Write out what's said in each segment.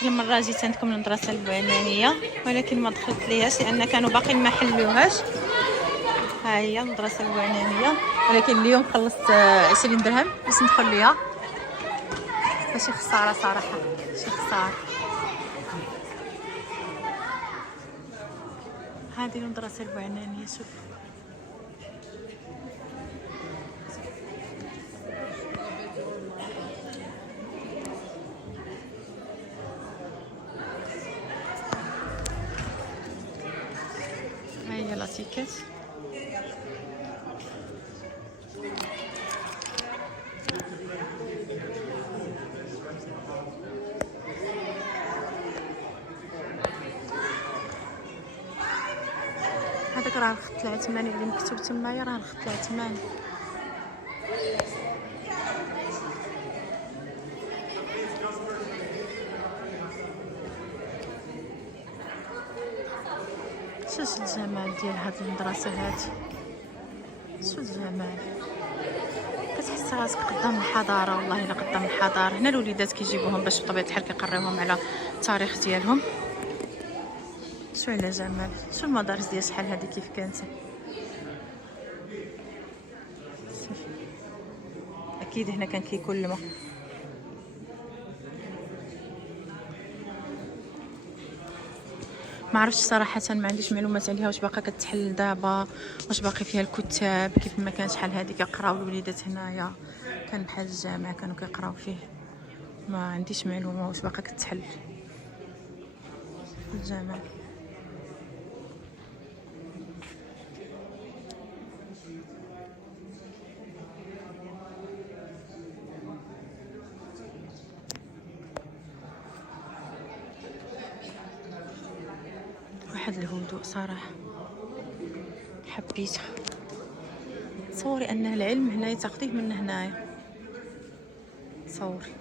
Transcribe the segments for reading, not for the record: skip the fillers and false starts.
كل مره جيت عندكم المدرسه البعنانيه ولكن ما دخلت ليهاش لان كانوا باقي ما حلوهاش. ها هي المدرسه البعنانيه ولكن اليوم خلصت 20 درهم باش ندخل ليها. ماشي خساره صراحه، شي خساره. هذه المدرسه البعنانيه. شوف ها هي لاتيكيت. هذاك راه الخط العثماني اللي مكتوب تمايا، راه الخط العثماني. شوف الجمال ديال هاد المدرسه هادي، شوف الجمال. كتحس راسك قدام الحضاره، والله الا قدام الحضاره. هنا الوليدات كيجيبوهم باش بطبيعه الحال كيقريوهم على التاريخ ديالهم. شو على جمال. شو المدارس ديال شحال هذه كيف كانت. اكيد هنا كان كيكون الماء. ما عرفتش صراحه، ما عنديش معلومات عليها واش باقا كتحل دابا، واش باقي فيها الكتاب كيف ما كان شحال هذه كيقراو الوليدات هنايا. كان بحال الجامع كانوا كيقراو فيه. ما عنديش معلومه واش باقا كتحل الجامع. واحد الهدوء صراحه حبيته. تصوري ان العلم هنايا تاخديه من هنايا، تصوري.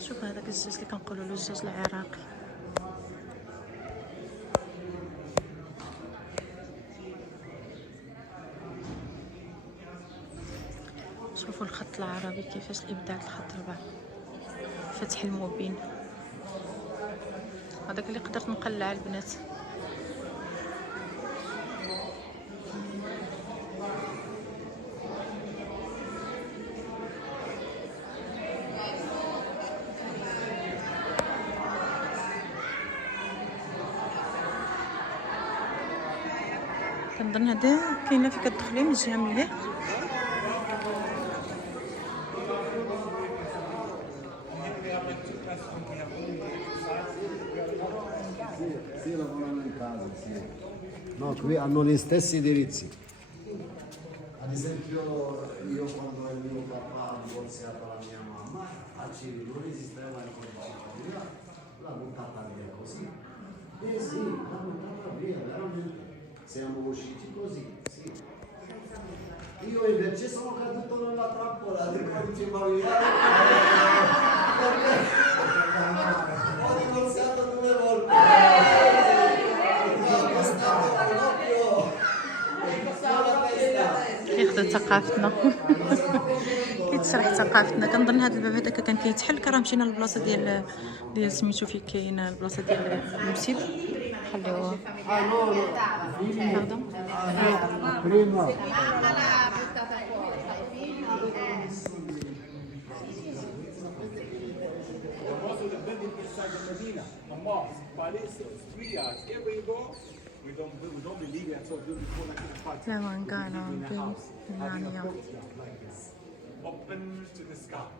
شوف هذاك الزاج اللي كنقولوا له الزاج العراقي. شوفوا الخط العربي كيفاش الابداع الخط العربي، فتح المبين. هذاك اللي قدرت نقلع البنات. كنظن هذا كاينه فين كتدخلي من الجهه من الليل. Sì, lavorano in casa, sì. No, qui hanno gli stessi diritti. Ad esempio, io quando il mio papà ha divorziato la mia mamma, a Ciri non esisteva il codice civile, l'ha buttata via così. Eh sì, l'ha buttata via, veramente. Siamo usciti così, sì. Io invece sono caduto nella trappola del codice familiare perché ho divorziato 2 volte. كياخذوا ثقافتنا. كيتشرح ثقافتنا. كنظن هذا الباب هذاك كان كيتحل. راه مشينا للبلاصه ديال سميتو فين كاين البلاصه ديال المسجد. خليوه Prima. Open to the sky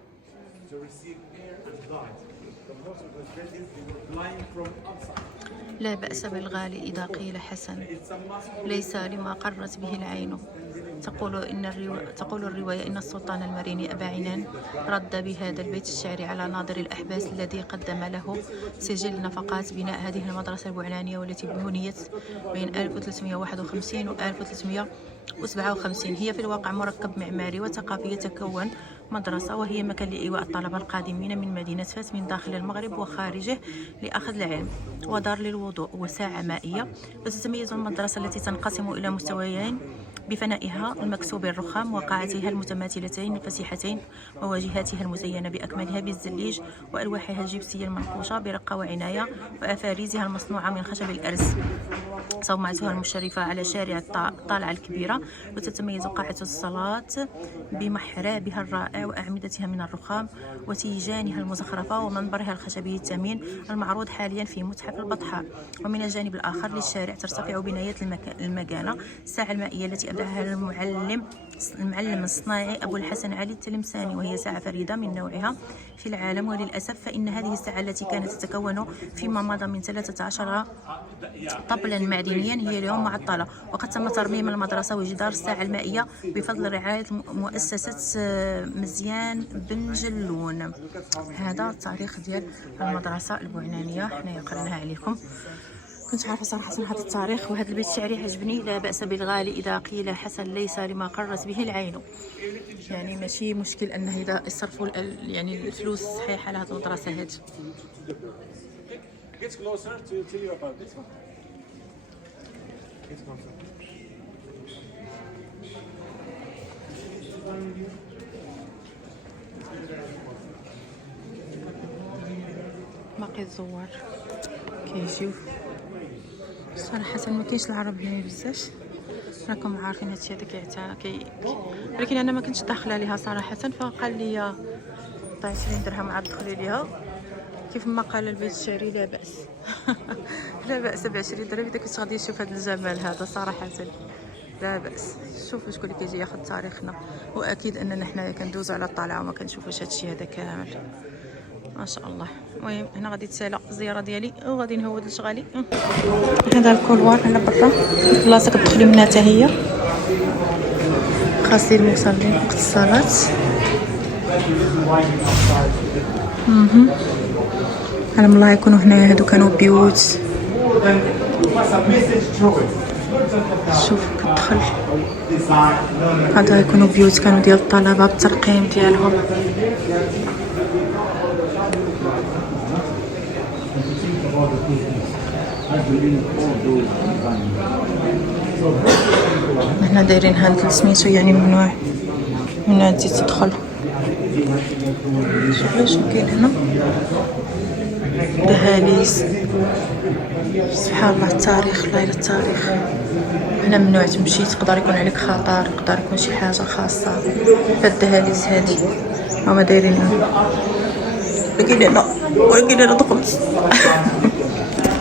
to receive air and light. The most of those buildings they were flying from outside. لا بأس بالغالي إذا قيل حسن، ليس لما قرت به العين. تقول الرواية إن السلطان المريني أبا عنان رد بهذا البيت الشعري على ناظر الأحباس الذي قدم له سجل نفقات بناء هذه المدرسة البعنانية، والتي بنيت بين 1351 و 1357. هي في الواقع مركب معماري وثقافي يتكون مدرسة، وهي مكان لإيواء الطلبة القادمين من مدينة فاس من داخل المغرب وخارجه لأخذ العلم، ودار للوضوء وساعة مائية. وتتميز المدرسة التي تنقسم إلى مستويين بفنائها المكسوب الرخام وقاعتها المتماثلتين الفسيحتين وواجهاتها المزينة بأكملها بالزليج وألواحها الجبسية المنقوشة برقة وعناية وأفاريزها المصنوعة من خشب الأرز. صومعتها المشرفة على شارع الطالعة الكبيرة، وتتميز قاعة الصلاة بمحرابها الرائع وأعمدتها من الرخام وتيجانها المزخرفة ومنبرها الخشبي الثمين المعروض حاليا في متحف البطحاء. ومن الجانب الآخر للشارع ترتفع بناية المكانة الساعة المائية التي أبدعها المعلم الصناعي أبو الحسن علي التلمساني، وهي ساعة فريدة من نوعها في العالم. وللأسف فإن هذه الساعة التي كانت تتكون فيما مضى من 13 طبلا معدنيا هي اليوم معطلة، وقد تم ترميم المدرسة وجدار الساعة المائية بفضل رعاية مؤسسة مزيان بن جلون. هذا التاريخ ديال المدرسة البوعنانية، حنايا قريناها عليكم. كنت عارفه صراحه هذا التاريخ وهذا البيت الشعري عجبني. لا باس بالغالي اذا قيل حسن ليس لما قرت به العين. يعني ماشي مشكل انه اذا يصرفوا يعني الفلوس الصحيحه على هذه المدرسه هذه. Get closer to you about this one. Get closer. باقي الزوار كيجيو. صراحه ما كاينش العرب هنا بزاف، راكم عارفين هادشي هذا ولكن انا ما كنتش داخله ليها صراحه، فقال لي 20 درهم عاد دخلي ليها. كيف ما قال البيت الشعري لا باس لا باس ب20 درهم اذا كنت غادي تشوف هذا الجمال هذا صراحه لا باس. شوفوا شكون اللي كيجي ياخذ تاريخنا، واكيد اننا حنايا كندوزو على الطالعه وما كنشوفوش هادشي هذا كامل ما شاء الله. المهم هنا غادي تسالى الزياره ديالي وغادي نهود لشغالي. هذا الكولوار هنا برا البلاصه كتدخلي منها حتى هي خاص للمصلين وقت الصلاه. على الله يكونوا هنايا هادو كانوا بيوت. شوف كتدخل هادو يكونوا بيوت كانوا ديال الطلبه بالترقيم ديالهم. هنا دايرين هاد سميتو يعني ممنوع تزيد تدخل. شوف كاين هنا دهاليز. سبحان الله التاريخ الله يلا التاريخ. هنا ممنوع تمشي، تقدر يكون عليك خطر، يقدر يكون شي حاجه خاصه في الدهاليز هادي هما دايرينها. ولكن انا دخلت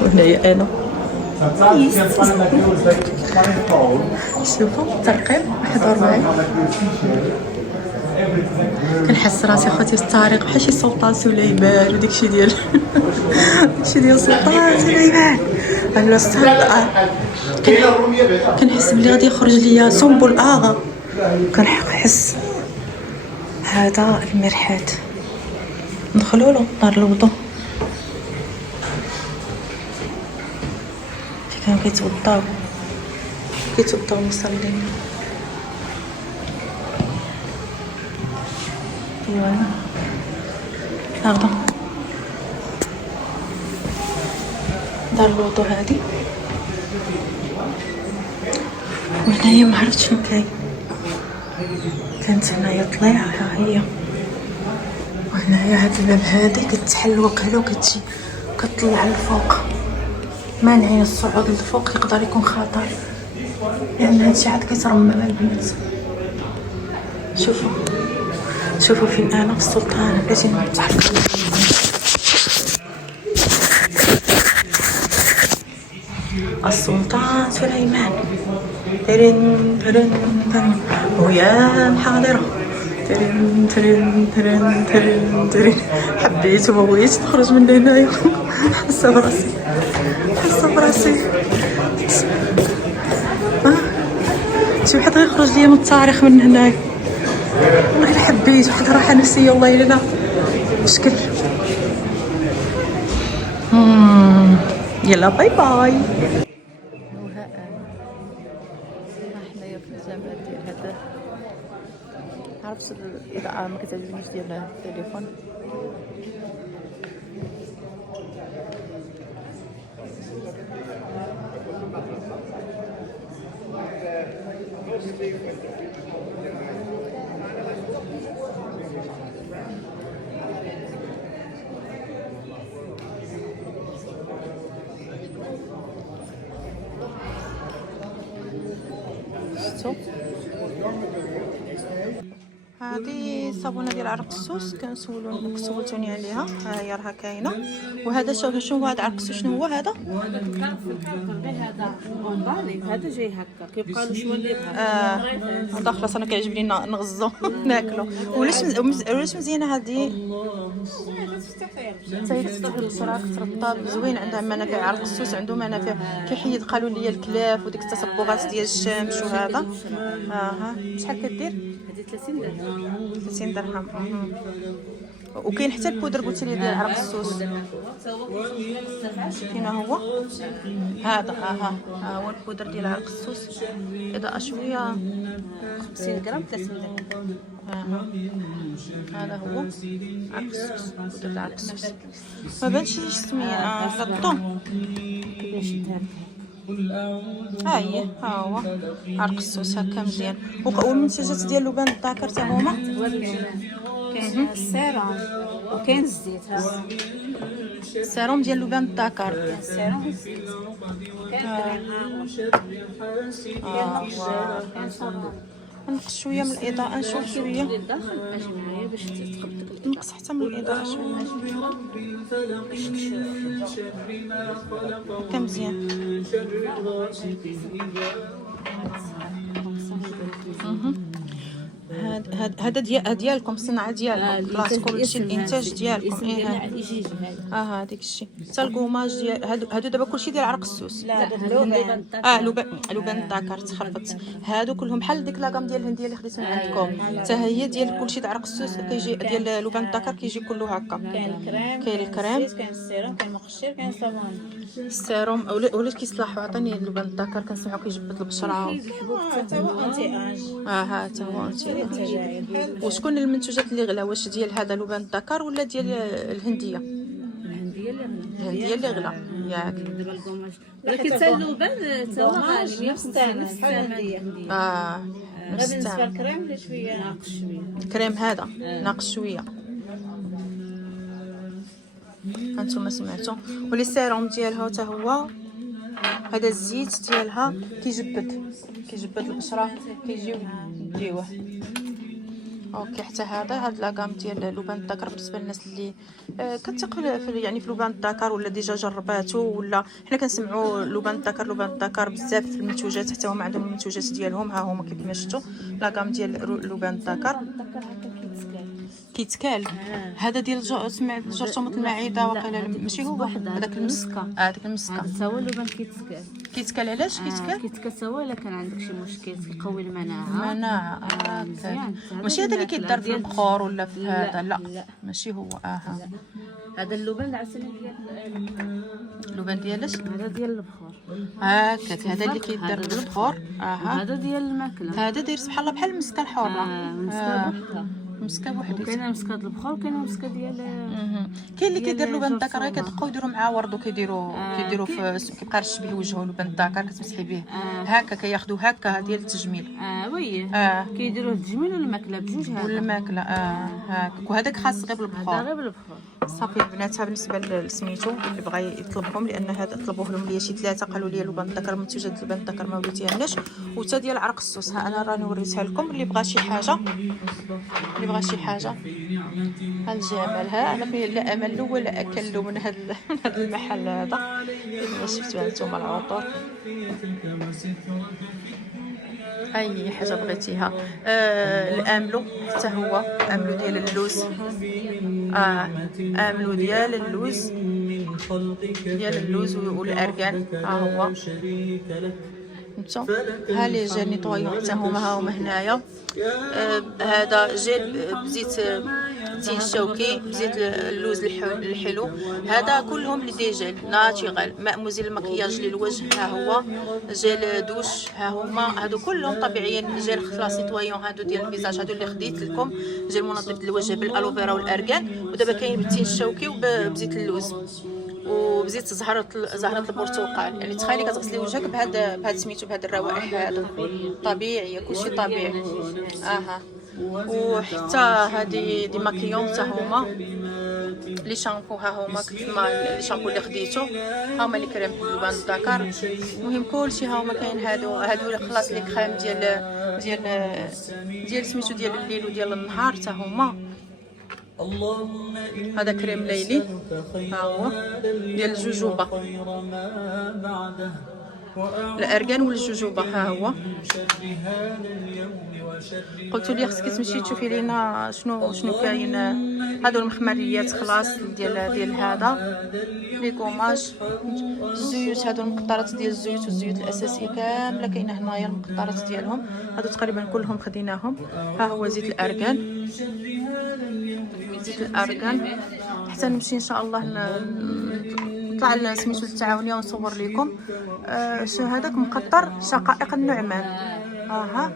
وهنايا انا شوفوا الترقيم حضر معي. كنحس راسي خوتي الطريق بحال شي سلطان سليمان وداكشي ديال داكشي ديال سلطان سليمان على السلطان. كنحس بلي غادي يخرج ليا سنبل اغا. كنحس هذا المرحاض ندخلوا له دار الوضوء فين كانوا كيتوضاو المصلين. ايوا هذا دار الوضوء هادي. وهنايا معرفت شنو كانت هنايا طليعه ها هي. وهنايا هاد الباب هادي كتحل وكذا وكتجي كتطلع للفوق. مانعين الصعود للفوق يقدر يكون خطر لان هادشي عاد كيترمم البنات. شوفوا فين انا في السلطان بلاتي نتحرك. السلطان سليمان ترن ترن ترن ويا محاضره ترن ترن ترن ترن ترن. حبيت وما بغيتش نخرج من هنايا. حاسه براسي شي واحد غيخرج ليا من التاريخ من هنايا. والله الا حبيت واحد الراحه نفسيه والله الا مشكل. يلا باي باي. حنايا في الجامع ديال هذا عرفت الاضاءه ما كتعجبنيش ديال التليفون. هذه صابونه ديال عرق السوس سولتوني عليها، ها هي راها كاينه. وهذا شنو هو هذا عرق السوس؟ شنو هو هذا؟ هذا كان في الحلقه غير هذا اونبالي، هذا جاي هكا كيبقى له شويه اللي يبغى. هذا خلاص انا كيعجبني نغزو ناكلو. ولاش مزيانه هذه؟ تفتح البشره كترطب زوين، عندها منافع. عرق السوس عنده منافع، كيحيد قالوا لي الكلاف وديك التصبغات ديال الشمس. وهذا ها شحال كدير؟ هذه 30 درهم. 30 درهم. وكاين حتى البودر قلتي لي ديال عرق السوس. فين هو هذا؟ ها هو البودر ديال عرق السوس، اضاءه شويه 50 غرام 30 درهم. هذا هو عرق السوس، بودر ديال عرق السوس. ما بانش ليش سميه هذا الطون كيفاش تهكا. ها هي، ها هو عرق السوس هكا مزيان. والمنتجات ديال لبان الدكر حتى هما كاين السيروم وكاين الزيت. ها السيروم ديال لبان الدكر. كاين السيروم والزيت كاين كاين صابون. نقص شويه من الاضاءه، نشوف شويه للداخل اجي معايا باش تخبطك. نقص حتى من الاضاءه شويه هكا مزيان. هذا ديالكم، الصناعه ديالكم خلاص، كلشي الانتاج ديالكم. هذاك الشيء حتى الكوماج ديال هادو دابا كلشي ديال عرق السوس. لا لبان الدكر تخرفت. هادو كلهم بحال ديك لاكام ديال الهنديه اللي خديت من عندكم، حتى هي ديال كلشي ديال عرق السوس. كيجي ديال لبان الدكر كيجي كله هكا. كاين الكريم، كاين الكريم، كاين السيروم، كاين المقشر، كاين الصابون. السيروم ولات كيصلحوا. عطيني لبان الدكر كنسمعوا كيجبد البشره. حتى هو انتي انج. ها حتى هو انت. وشكون المنتوجات اللي غلا؟ واش ديال هذا لبان الدكر ولا ديال الهنديه؟ الهنديه اللي غلا ياك. دابا الكوماج ولكن حتى اللبان حتى هو غالي 150 نفس الثمن. نفس بالنسبه الثمن. للكريم اللي شويه ناقص شويه. الكريم هذا ناقص شويه. هانتوما سمعتوا. ولي السيروم ديالها حتى هو هذا الزيت ديالها كيجبد البشره، كيجيو نديوه. اوكي حتى هاد لاكام ديال لبان الدكر بالنسبه للناس اللي كتثق يعني في لبان الدكر ولا ديجا جرباتو، ولا حنا كنسمعوا لبان الدكر بزاف في المنتوجات، حتى هما عندهم المنتوجات ديالهم. ها هما كيف ما شفتوا لاكام ديال لبان الدكر كيتكال. هذا ديال سمعت جرثومه المعده وقيلا ماشي هو هذاك المسكه. هذاك المسكه هذا هو اللبان كيتكال. علاش كيتكال؟ كيتكال هو الا كان عندك شي مشكل كيقوي المناعه. مزيان. ماشي هذا اللي كيدار في البخور ولا في هذا؟ لا ماشي هو. هذا اللبان العسل ديال اللبان ديالاش؟ هذا ديال البخور. هكاك هذا اللي كيدار في البخور. هذا ديال الماكله. هذا داير سبحان الله بحال المسكه الحره. مسكه بوحدها. كاينه مسكه البخور وكاينه مسكه ديال كاين اللي كيدير لبان الدكر غير كيدقوا يديروا معاه ورد وكيديروا في كيبقى رش به وجهه. لبان الدكر كتمسحي به هكا، كياخذوا هكا ديال التجميل. وي كيديروه التجميل ولا الماكله بجوج. هذا ولا الماكله هكاك. وهذاك خاص غير بالبخور. هذا غير بالبخور. صافي البنات. بالنسبه لسميتو اللي بغى يطلبهم، لان هذا طلبوه لهم ليا شي 3 قالوا لي لبان الدكر منتوجات لبان الدكر ما وليتيهاش، وتا ديال عرق السوس. انا راني وريتها لكم. اللي بغى شي حاجه الجمال. انا لا امل له ولا اكل له من هذا المحل هذا. شفتوا نتوما العطور، اي حاجه بغيتيها. الاملو حتى هو املو ديال اللوز. املو ديال اللوز والاركان. هو نتا ها لي جيل نيطويون حتى هما ها هما هنايا. هذا جيل بزيت التين الشوكي، بزيت اللوز الحلو. هذا كلهم لي دي جيل ناتورال. ماء مزيل المكياج للوجه، ها هو جيل دوش. ها هما هادو كلهم طبيعيين. جيل خلاص نيطويون هادو ديال الفيزاج، هادو اللي خديت لكم. جيل منظف الوجه بالالوفيرا والاركان. ودابا كاين بالتين الشوكي وبزيت اللوز وبزيت زهرة البرتقال. يعني تخيلي كتغسلي وجهك بهذا سميتو بهذا الروائح. هذا طبيعيه، كلشي طبيعي. وحتى هذه دي ماكيون حتى هما لي شامبو. ها هما كيف ما لي شامبو اللي خديتو، ها هما لي كريم باللبان الذكر. المهم كلشي ها هما كاين. هادو خلاص لي كريم ديال سميتو ديال الليل وديال النهار حتى هما. هذا كريم ليلي ها هو ديال الجوجوبه، الارغان والجوجوبه. ها هو قلت لي خصك تمشي تشوفي لينا شنو كاين. هادو المخمريات خلاص ديال هذا لي كوماج. الزيوت، هادو المقطرات ديال الزيوت والزيوت الاساسيه كامله كاينه هنايا المقطرات ديالهم. هادو تقريبا كلهم خديناهم. ها هو زيت الارغان، زيت الارغان حتى نمشي ان شاء الله نطلع سميتو التعاونيه ونصور لكم. شو هذاك مقطر شقائق النعمان. اها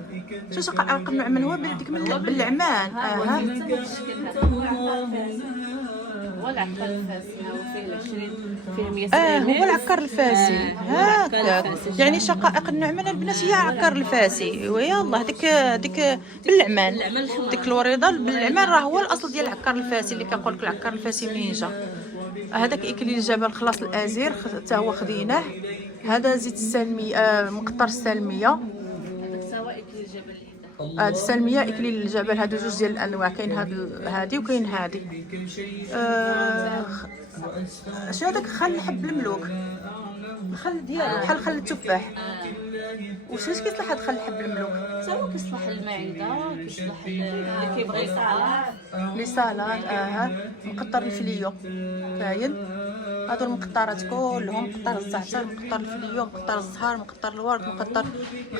شو شقائق النعمان؟ هو ديك باللعمان. اها هو العكار الفاسي، هو فيه 20 فيه 100 هو العكار الفاسي. هكاك يعني شقائق النعمان البنات هي عكار الفاسي. ويلا ديك باللعمان، ديك الوريضه باللعمان راه هو الاصل ديال العكار الفاسي اللي كنقول لك العكار الفاسي منين جا. هذاك اكليل الجبل خلاص الازير حتى هو خديناه. هذا زيت السلميه، مقطر السلميه. هذاك سواء اكليل الجبل اللي هاد السلميه اكليل الجبل. هادو جوج ديال الانواع، كاين هادي وكاين هادي. شنو هذاك خل حب الملوك، الخل ديالو بحال خل التفاح. واش كيصلح هاد خل حب الملوك؟ سواء كيصلح المعده، كيصلح اللي كيبغي يصالح لي سالاد. مقطر الفليو كاين. هادو المقطرات كلهم، مقطر الزعتر، مقطر الفليو، مقطر الزهر، مقطر الورد، مقطر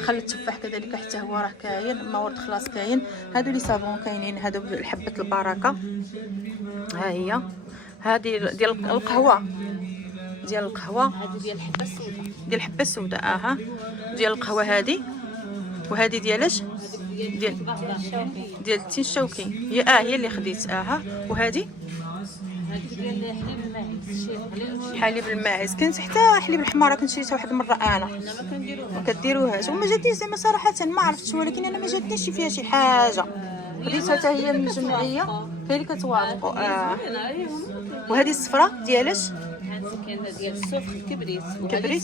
خل التفاح كذلك حتى هو راه كاين. ما ورد خلاص كاين. هادو لي صابون كاينين. هادو حبه البركه. ها هي هذه ديال القهوه، ديال القهوه. هذه ديال الحبه السوداء، ديال الحبه السوداء. اها ديال القهوه هذه. وهذه ديالاش؟ ديال التين الشوكي. هي اللي خديت. وهذه هذه ديال حليب الماعز. حليب الماعز. كانت حتى حليب الحماره كنت شريتها واحد المره انا. حنا ما كنديروها، ما كديروهاش. وما جاتنيش زعما صراحه ما عرفتش، ولكن انا ما جاتنيش فيها شي حاجه. خديتها حتى هي من الجمعيه كاين اللي كتوافقوا. وهذه الصفراء ديالاش؟ هذه كاين ديال السفخ الكبريت، كبريت؟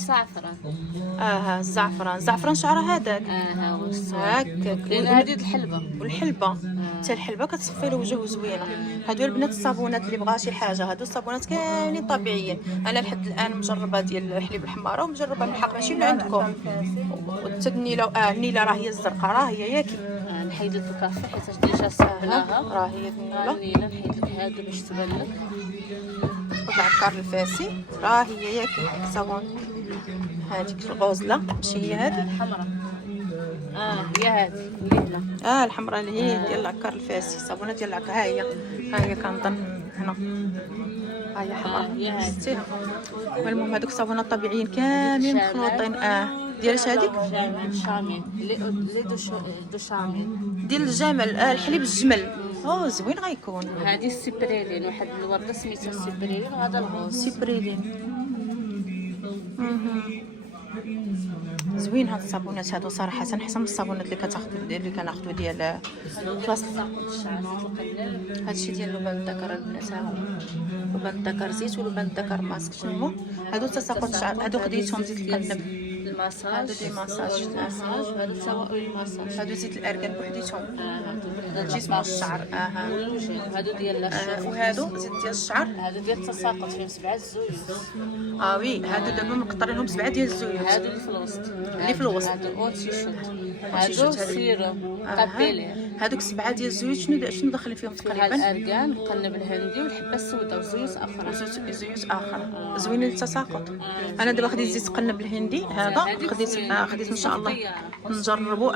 الزعفران. الزعفران شعره هذاك. ها هو هكاك. كاين هذه الحلبه والحلبه حتى الحلبه كتصفي له وجه زوينه. هادو البنات الصابونات اللي بغا شي حاجه، هادو الصابونات كاملين طبيعيين. انا لحد الان مجربه ديال الحليب الحماره ومجربه من الحق ماشي من عندكم. وحتى النيله راه هي الزرقاء راه هي ياكي. نحيد لك الكافي حيت ديجا ساهلاها. راه هي النيله. النيله نحيد لك هادو باش تبان لك. والعكار الفاسي راه هي ياكي صابون. هذيك الغوزله ماشي هي هذه الحمراء. هي هذه اللي هنا. الحمراء اللي هي ديال العكار الفاسي. صابونه ديال العكار. ها هي كنظن هنا. هي حمراء. هي هذه. المهم هذوك الصابونات الطبيعيين كاملين مخلوطين. ديالاش هذيك؟ جامل شامل لي دو شامل ديال الجمل. الحليب الجمل. زوين غيكون. هذه السيبريلين، واحد الورده سميتها السيبريلين، وهذا الغوز سيبريلين. زوين هاد الصابونات هادو صراحه احسن من الصابونات اللي كناخذوا ديال خلاص الشعر. هادشي ديال لبان الذكر البنات. لبان الذكر زيت ولبان الذكر ماسك. شنو هادو تساقط الشعر. هادو خديتهم زيت القنب. الماساج. هادو دي ماساج. هادو سواء الماساج. هادو زيت الارغان بوحديتهم. هادو الجسم والشعر. هادو ديال الشعر. وهادو زيت ديال الشعر. هادو ديال التساقط فيهم 7 الزيوت. وي هادو دابا مقطرينهم 7 ديال الزيوت. هادو اللي في الوسط. اللي في الوسط. هادو اوتي شوت. هادو سيروم كابيلير. هادوك 7 ديال الزيوت شنو داخل فيهم تقريبا؟ الارغان، القنب الهندي، والحبه السوداء، وزيوت اخرى. زيوت اخر زوينين للتساقط. انا دابا خديت زيت قنب الهندي. هذا خديت ان شاء الله نجربو.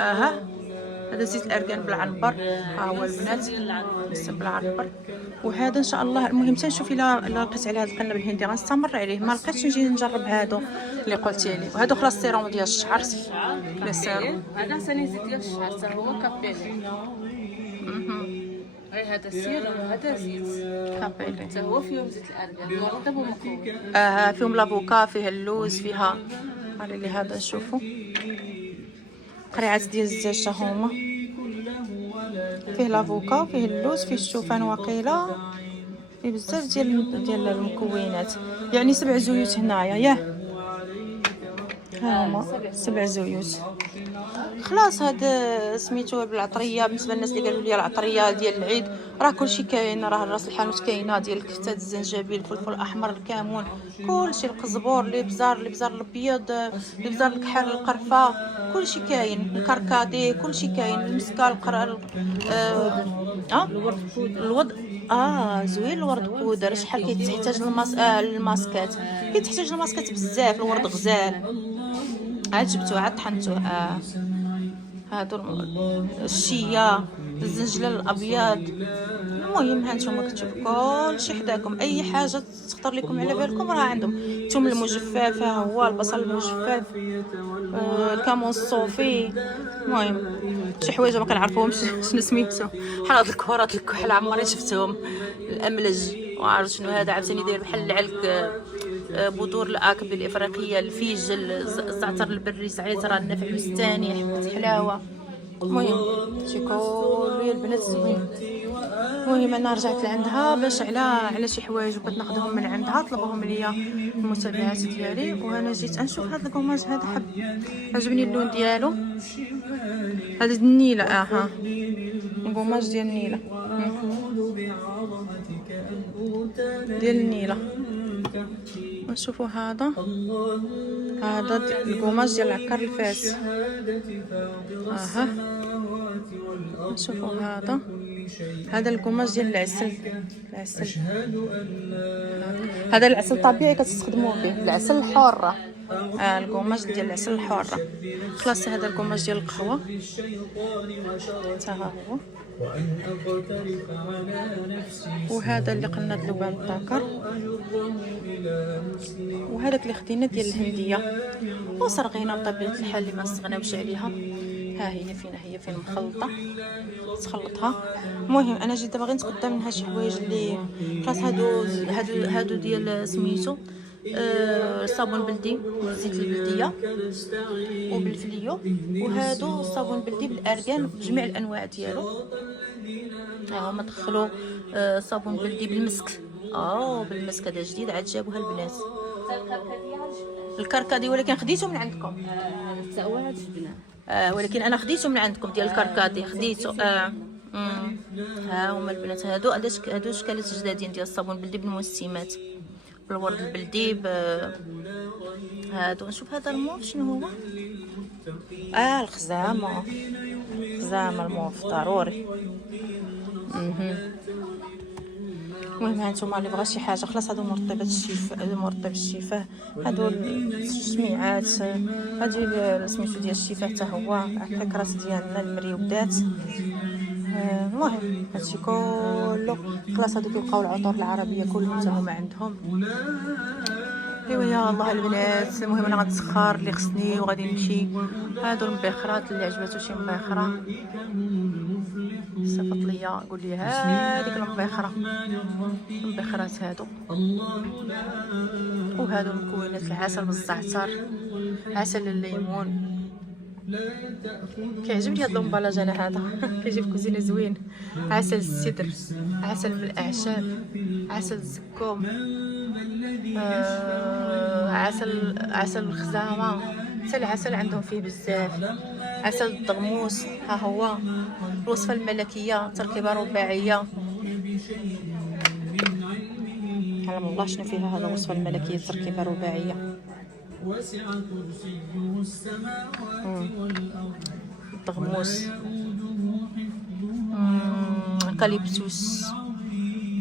هذا زيت الارغان بالعنبر. هو البنات لسه بالعنبر. وهذا ان شاء الله المهم تنشوف الا لقيت على هذا القنب الهندي غنستمر عليه. ما لقيتش نجي نجرب هادو اللي قلتي لي. وهادو خلاص السيروم ديال الشعر. السيروم هذا ثاني زيت ديال الشعر حتى هو كابيلي. هذا سيروم وهذا زيت كابيلي حتى هو فيهم زيت الارغان مرطب ومكون. فيهم لافوكا، فيه اللوز، فيها اللي هذا شوفوا قريعات ديال الزيت هما. فيه لافوكا، فيه اللوز، فيه الشوفان وقيله، فيه بزاف ديال المكونات. يعني 7 زيوت هنايا ياه، ها هما 7 زيوت. خلاص هاد سميتو بالعطريه. بالنسبه للناس اللي قالوا لي العطريه ديال العيد، راه كلشي كاين، راه راس الحانوت كاينه ديال الكفتات، الزنجبيل، الفلفل الاحمر، الكمون، كلشي، القزبور، الابزار الابيض، الابزار الكحل، القرفه، كلشي كاين، الكركادي، كلشي كاين، المسكه، الوض زوين الورد بودر. شحال كيتحتاج الماسكات، كيتحتاج الماسكات بزاف. الورد غزال، عاد جبتوه عاد طحنتوه. هادو الشيا، الزنجلال الابيض. المهم هانتوما كتبوا كلشي حداكم، اي حاجه تخطر لكم على بالكم راه عندهم. الثوم المجفف ها هو، البصل المجفف، الكمون الصوفي. المهم شي حوايج ما كنعرفوهمش شنو سميتو، بحال هاد الكرات الكحل عمري شفتهم. الاملج وعرفت شنو هذا، عاوتاني داير بحال العلك، بذور الاكب الافريقيه، الفيجل، الزعتر البري، زعتر النافع البستاني، حبه حلاوه. المهم شي كل البنات زوين. المهم انا رجعت لعندها باش على شي حوايج وبغيت ناخذهم من عندها، طلبوهم ليا المتابعات ديالي. وانا جيت نشوف هذا الكوماج هذا، عجبني اللون ديالو. هذا النيله، ها الكوماج ديال النيله، ديال النيله. نشوفوا هذا الكوماج ديال العكار الفاس. نشوفوا هذا الكوماج ديال العسل. هذا العسل طبيعي كتستخدموه به، العسل الحاره. الكوماج ديال العسل الحاره. خلاص هذا الكوماج ديال القهوه حتى ها هو. وهذا اللي قلنا اللبان الذكر. وهذاك اللي خدينا ديال الهنديه وصرغينا بطبيعه الحال اللي ما نستغناوش عليها. ها هي فين مخلطه، تخلطها. المهم انا جيت باغي نتقدم منها شي حوايج اللي خاص. هادو ديال سميتو صابون بلدي بالزيت البلديه وبالفليو. وهادو صابون بلدي بالارغان بجميع الانواع ديالو. هما دخلوا صابون بلدي بالمسك. بالمسك هذا جديد عاد جابوها البنات. الكركدي ولكن خديته من عندكم. ولكن انا خديته من عندكم ديال الكركدي خديته. ها هما البنات هادو شكالات جدادين ديال الصابون بلدي بالمسمات، بالورد البلدي هادو. نشوف هذا الموف شنو هو. الخزامه الموف ضروري. المهم هانتوما اللي بغى شي حاجه خلاص. هادو مرطبات الشفاه، هادو الشميعات، هادو سميتو ديال الشفاه حتى هو، الفكرات ديالنا المريودات. المهم هادشي كله خلاص. هادو كيبقاو العطور العربيه كلهم حتى هما عندهم. ايوا يا الله البنات. المهم انا غنتسخر اللي خصني وغادي نمشي. هادو المبخرات اللي عجباتو شي مبخره صيفط ليا قول لي هذيك المبخرات هادو. وهادو المكونات العسل بالزعتر، عسل الليمون. كيعجبني هاد لومبالاج انا هذا كيجي في كوزينه زوين. عسل السدر، عسل بالاعشاب، عسل الزكوم، عسل الخزامه. حتى العسل عندهم فيه بزاف. عسل الضغموس ها هو. الوصفه الملكيه تركيبه رباعيه. علم الله شنو فيها هذا الوصفه الملكيه تركيبه رباعيه. الضغموس، كاليبتوس،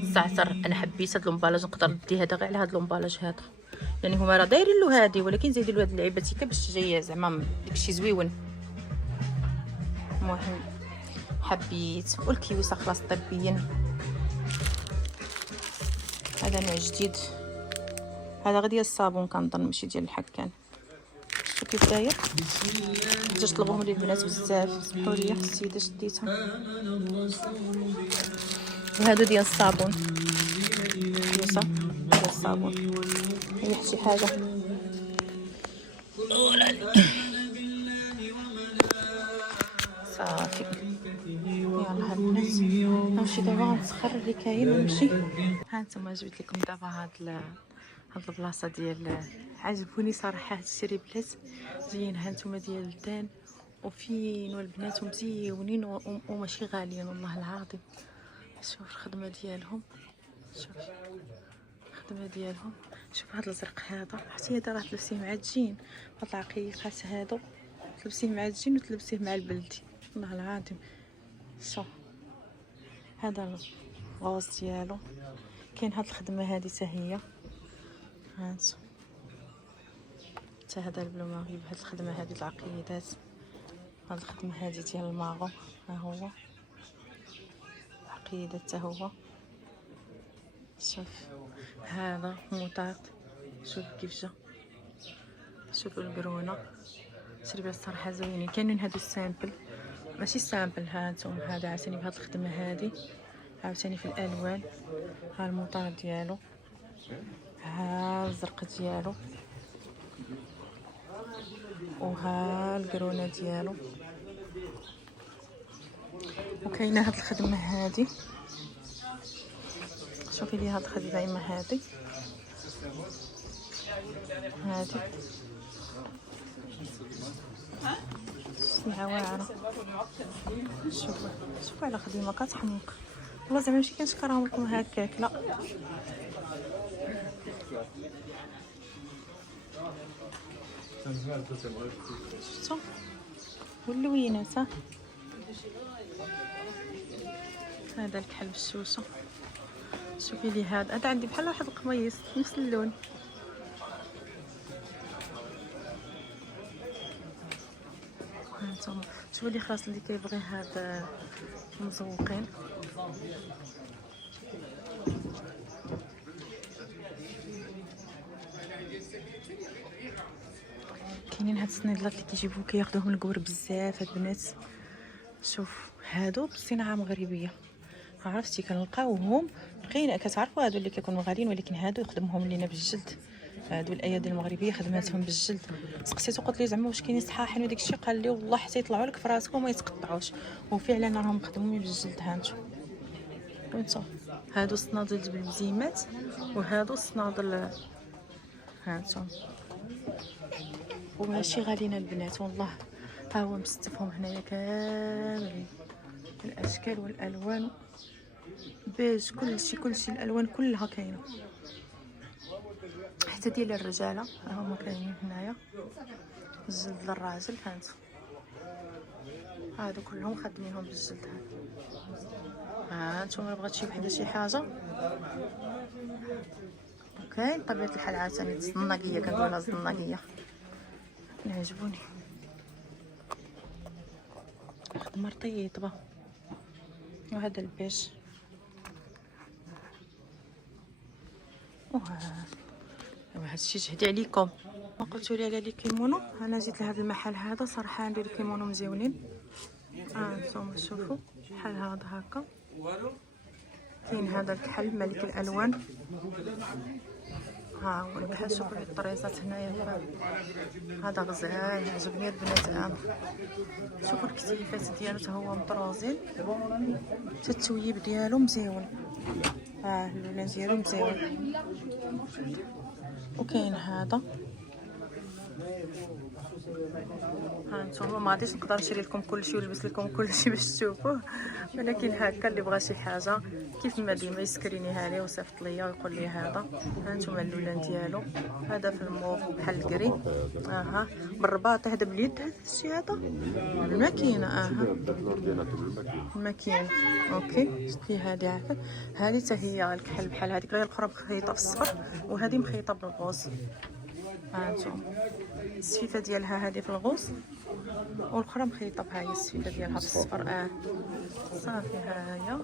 الزعتر. انا حبيت هاد لومبالاج، نقدر ندي هذا غير على هاد لومبالاج هذا. يعني هما راه دايرين له هادي ولكن زيدوا له هاد اللعيبه باش جايه زعما داكشي زويون. المهم حبيت. والكيوسه خلاص طبيا. هذا نوع جديد، هذا غير ديال الصابون كنظن ماشي ديال الحكان. شوفوا كيف داير. جات طلبوهم لي البنات بزاف، سمحوا لي السيده شديتها. وهادو ديال الصابون، كيوسه ديال الصابون. هي شي حاجه صافي. يلا نمشي دابا غنسخر اللي كاين ونمشي. ها نتوما جبت لكم دابا هاد البلاصه ديال عجبوني صراحه. هاد الشريبلات زين ها نتوما ديال الدان وفين، والبنات مزيونين وماشي غاليين والله العظيم. شوف الخدمه ديالهم، شوف الخدمه ديالهم. شوف هاد الزرق هذا حتى هذا راه تلبسيه مع الجين. هاد العقيقات هادو تلبسيه مع الجين وتلبسيه مع البلدي والله العظيم. شوف هذا الغوص ديالو. كاين هاد الخدمه هادي حتى هي، هانتو حتى هذا البلو مغرب. هاد الخدمه هادي العقيدات، هاد الخدمه هادي ديال الماغو، ها هو عقيدة حتى هو. شوف هذا موطاط، شوف كيف جا، شوفوا القرونه. شريبات الصراحه زوينين. كاينين هادو السامبل ماشي سامبل، ها انتم هذا عاوتاني بهاد الخدمه هادي، عاوتاني في الالوان. ها الموطار ديالو، ها الزرق ديالو، وها القرونه ديالو. وكاينه هاد الخدمه هادي، شوفي لي هاد الخدمه اما هادي سمعة واعرة. شوفوا على خدمة كتحمق والله. زعما ماشي كنشكرهم لكم هكاك، لا. شفتو واللوينات. هذا الكحل بالشوشه. شوفي لي هذا عندي بحال واحد القميص نفس اللون. هانتوما شوفوا لي خلاص اللي كيبغي هاد مزوقين. كاينين هاد السنيدلات اللي كيجيبوه كياخذوهم الكور بزاف هاد البنات. شوف هادو بالصناعه مغربيه، عرفتي كنلقاوهم بقينا كتعرفوا هادو اللي كيكونوا غاليين، ولكن هادو يخدمهم لينا بالجلد. هادو الايادي المغربيه خدماتهم بالجلد. سقسيتو قلت لي زعما واش كاينين صحاحين وديك الشيء، قال لي والله حتى يطلعوا لك في راسك وما يتقطعوش، وفعلا راهم مخدومين بالجلد. هانتو هادو الصنادل بالبزيمات، وهادو الصنادل هانتو، وماشي غاليين البنات والله. ها هو مستفهم هنايا كاملين الاشكال والالوان، بيج كلشي الالوان كلها كاينه، حتى ديال الرجاله ها هما كاينين هنايا. الجلد للراجل هانتو، هادو كلهم خادمينهم بالجلد. ها نتوما بغات شي وحده شي حاجه. وكاين طبيعه الحال عاوتاني الزناقيه، كندوي لها الزناقيه اللي عجبوني. خدمه رطيبه. وهذا البيج، وهذا الشيء جهدي عليكم. ما قلتوا لي على لي كيمونو، انا جيت لهذا المحل هذا صراحه عنده الكيمونو مزيونين. نتوما شوفوا بحال هذا هكا. كاين هذا الكحل ملك الالوان، ها هو الكحل. شوفوا لي الطريزات هنايا، هذا غزال عجبني البنات. شوفوا الكتيفات ديالو حتى هو مطروزين، حتى التويب ديالو مزيون. اللون ديالو مزيون. وكاين هذا، هانتوما ما غاديش نقدر نشري لكم كلشي ونلبس لكم كلشي باش تشوفوه، ولكن هكا اللي بغى شي حاجه كيف ما ديما يسكرينيها لي ويصيفط ليا ويقول لي هذا. هانتوما اللولان ديالو، هذا في الموف بحال الكري. بالرباط. هذا باليد هذا الشيء، هذا الماكينه. الماكينه اوكي. شفت لي هذه عافاك. هذه حتى هي الكحل بحال هذيك، غير الاخرى مخيطه في الصفر وهذه مخيطه بالغوص. هانتوما السفيفه ديالها هذه في الغوص، والاخرى مخيطه بها هي السفيفه ديالها في الصفر. صافي ها هي.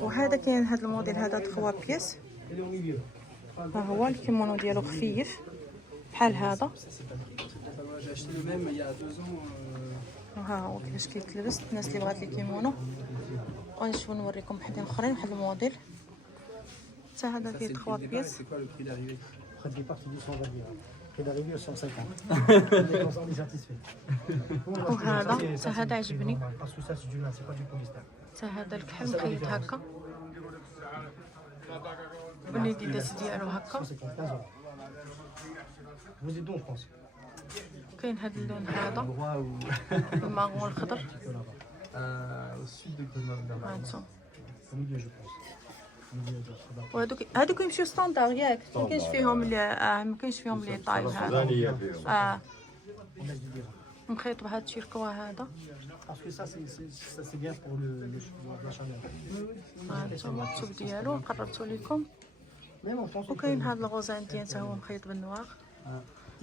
وهذا كاين هذا الموديل هذا 3 بياس. ها هو الكيمونو ديالو خفيف بحال هذا. ها هو كيفاش كيتلبس الناس اللي بغات الكيمونو. ونشوف نوريكم وحدين اخرين واحد الموديل حتى هذا فيه 3 بياس. Après le départ, tu dis 120 000. Prix d'arrivée, 150. On est satisfait. وهذا عجبني. Parce que ça, c'est du lin, c'est pas du polystère. حتى هذا الكحل مخيط هكا، والنديدات ديالو هكا. C'est 15 euros. Vous êtes d'où en France? كاين هذا اللون هذا Droit الماغون الخضر. au sud de Grenoble. هانتوما Au milieu, je pense. Au milieu de Rotterdam. وهذوك يمشيو ستاندار ياك، ما كاينش فيهم ما كاينش فيهم لي طاي هذا. On a du dirham. مخيط بهذا الشيركوا هذا. Parce que ça, c'est bien pour la chaleur. هانتوما التوب ديالو قربتو لكم. Même en France, وكاين هذا الغوزان ديال حتى هو مخيط بالنوار،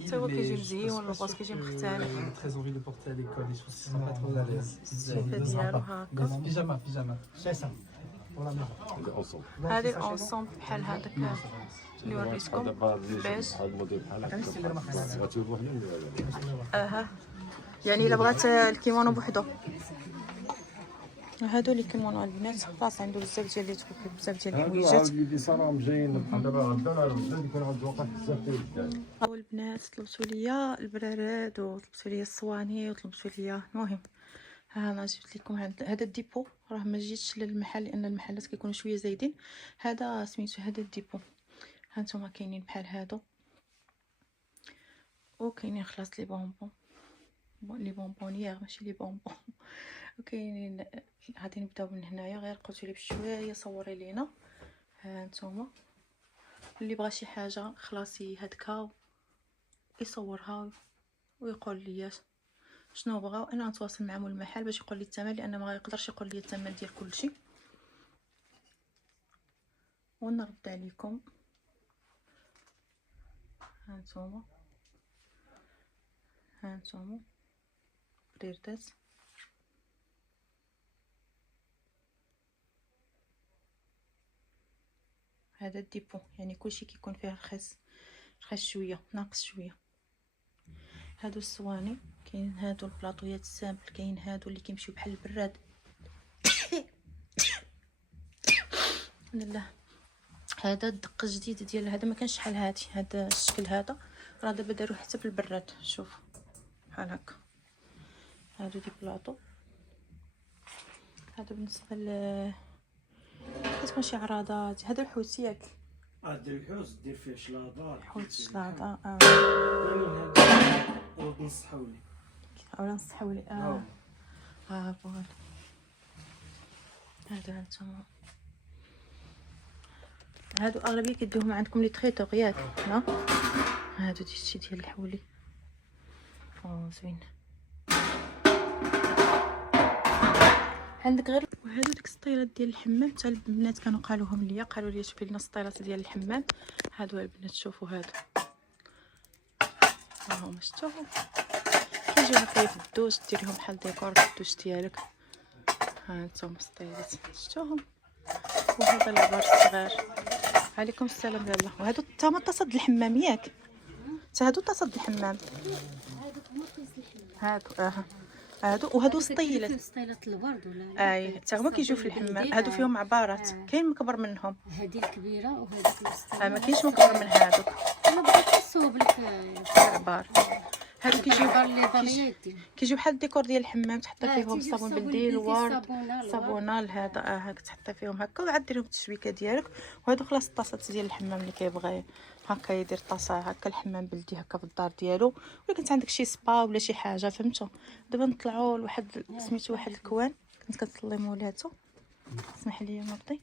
حتى هو كيجي مزيون، الغوز كيجي مختلف. J'ai très envie de le porter à l'école et je trouve que ce sera pas trop à l'aise. السيفه ديالو هكا. Pyjama. c'est ça. Pour la maison. هذه الانصومبل بحال هذاك اللي وريتكم بيج. اها يعني الا بغات الكيمونو بوحدو. هادو اللي كيمونو البنات خلاص عنده بزاف ديال لي تروك، بزاف ديال الحويجات. اللي صراهم جايين بحال دابا غدا يكون عنده وقت بزاف ديال الدراري. او البنات طلبتوا ليا البرارات وطلبتوا ليا الصواني وطلبتوا ليا، المهم ها انا جبت لكم هذا الديبو. راه ما جيتش للمحل لان المحلات كيكونوا شويه زايدين. هذا سميتو هذا الديبو. ها نتوما كاينين بحال هادو، وكاينين خلاص لي بونبون، لي بونبونيير ماشي لي بونبون. وكاينين غادي نبداو من هنايا، غير قلتوا لي بشويه صوري لينا. ها نتوما اللي بغى شي حاجه خلاصي هادكا يصورها ويقول لي شنو بغا، وانا نتواصل مع مول المحل باش يقول لي الثمن، لان ما يقدرش يقول لي الثمن ديال كلشي. ونرد عليكم. هانتوما بريردات. هذا الديبو يعني كلشي كيكون فيه رخيص شويه، ناقص شويه. هادو الصواني كاين، هادو البلاطويات السامبل، كاين هادو اللي كيمشيو بحال البراد. لا هذا الدق جديد ديال هذا ما كانش شحال هادي، هذا الشكل هذا راه دابا داروا حتى بالبراد. شوف بحال هكا. هادو دي بلاطو. هذا بالنسبه كتكون شي عراضات. هذا الحوت ياك دير الحوت دير فيه شلاضه. حوت الشلاضه. نص حولي اولا نصحوا لي. فوالا هذا هانتوما. هادو اغلبيه كيدوهم عندكم لي تريتور ياك. هادو شي ديال الحولي. زوين. عندك غير وهادو ديك السطيلات ديال الحمام، حتى البنات كانوا قالوهم ليا، قالوا لي شوفي لنا السطيلات ديال الحمام. هادو البنات شوفوا هادو هما شفتوهم كيجيو هكا في الدوش، ديريهم بحال ديكور في الدوش ديالك. ها انتم السطيلات شفتوهم. وهذا العبار الصغير. عليكم السلام يلا. وهادو حتى هما تصد الحمام ياك، حتى هادو تصد الحمام. هادو هادو وهادو سطيلات. سطيلات الورد ولا اي حتى هما كيجيو في الحمام. هادو فيهم عبارات، كاين مكبر منهم. هذه الكبيره وهذيك السطيله. ما كاينش مكبر من هادوك. انا بغيت نصوب لك العبار. هادو كيجيو بحال الديكور ديال الحمام، تحطي فيهم الصابون بالديل الورد، صابونال هذا هاك تحطي فيهم هكا، وعاد ديريهم التشبيكه ديالك. وهادو خلاص الطاسات ديال الحمام اللي كيبغي هكا يدير طاسه هكا الحمام بلدي هكا في الدار ديالو. ولا كنت عندك شي سبا ولا شي حاجه فهمتوا. دابا نطلعوا لواحد سميتو واحد الكوان كنت كنصلي مولاتو. اسمح لي مرضي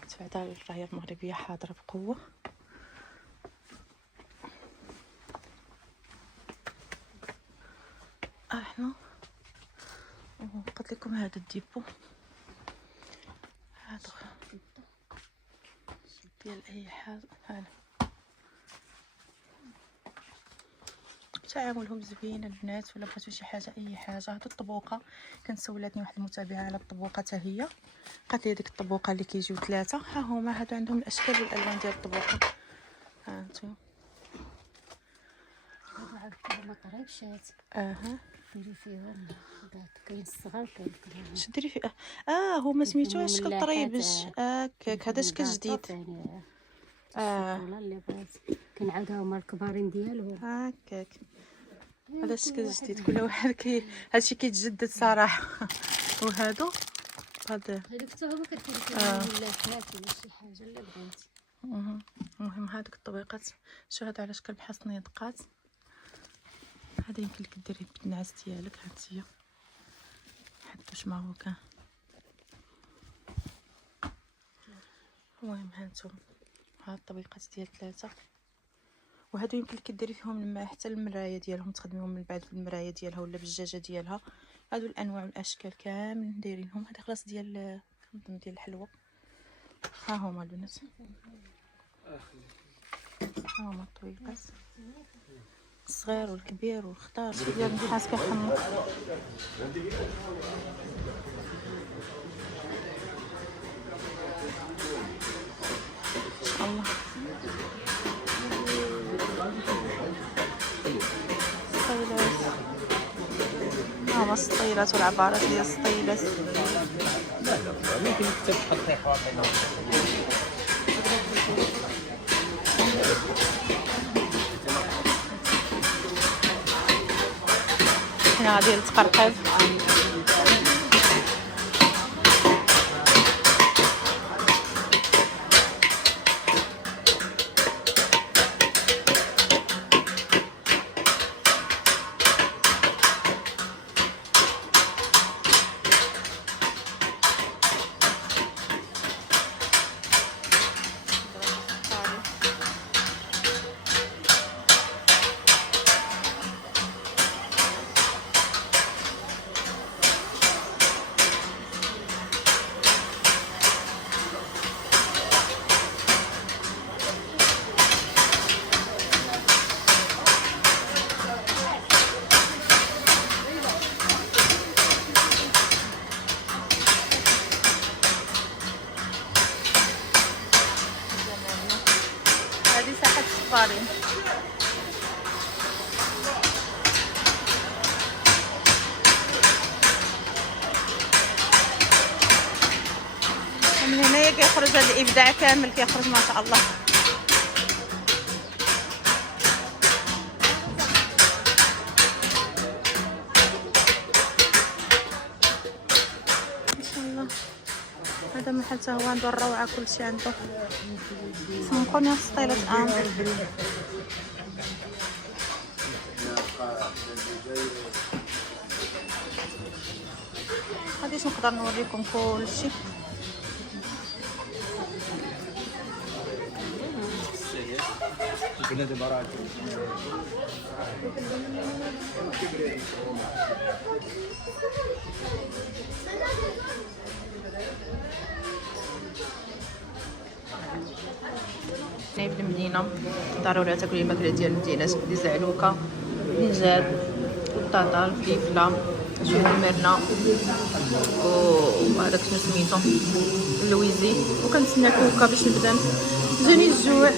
كنت بعدا الرايه المغربيه حاضره بقوه. احنا قلت لكم هذا الديبو هذا ديال اي حاجه. هذا تعاملهم زوين البنات، ولا بغيتو شي حاجه اي حاجه. هادو الطبوقه كانت سولاتني واحد المتابعه على الطبوقه حتى هي، قالت لي ديك الطبوقه اللي كيجيو 3. ها هما هادو عندهم الاشكال والالوان ديال الطبوقه. ها انتم هما طريبشات. ديري فيهم كاين الصغار كاين الكبار. شديري فيه. هما سميتو شكل طريبش هكاك. هذا شكل جديد. والله اللي بغات كنعاودها هما الكبارين ديالهم هكاك. هذا الشكل جديد. كل واحد هادشي كيتجدد صراحه. وهادو هاد هذوك حتى هما كدير فيهم اللافات ولا شي حاجه اللي بغيتي. المهم هادوك الطبيقات. شو هاد على شكل بحال صنيدقات. هذا يمكن لك ديريه بالنعاس ديالك. هاد هي حدوش ما هو كان. المهم هانتم هاد الطبيقات ديال 3 وهادو يمكن لك ديري فيهم الماء حتى المرايه ديالهم تخدميهم من بعد في المرايه ديالها ولا بالجاجه ديالها. هادو الانواع والاشكال كامل دايرينهم. هادي خلاص ديال كنظن ديال الحلوى. ها هما البنات ها هما الطبيقات الصغير والكبير والخضار ديال النحاس كيحمر. الله ها هما السطيلات والعبارات ديال السطيلات. ممكن تحطي حواضر. هنا غادي نتقرقب. هذه ساحة الصفارين. ومن هنايا كيخرج هذا الابداع كامل كيخرج ما شاء الله. ما شاء الله هذا محل حتى هو عنده الروعه كلشي عنده. سمقوني السطيلات غاديش نقدر نوريكم كلشي. نايف المدينه ضروري تاكلي الماكله ديال المدينه. تبدي زعلوكه النجاد البطاطا الفليفله شويه المرنه وهذاك شنو سميتو اللويزي. وكنتسنى كوكا باش نبدا جاني الجوع.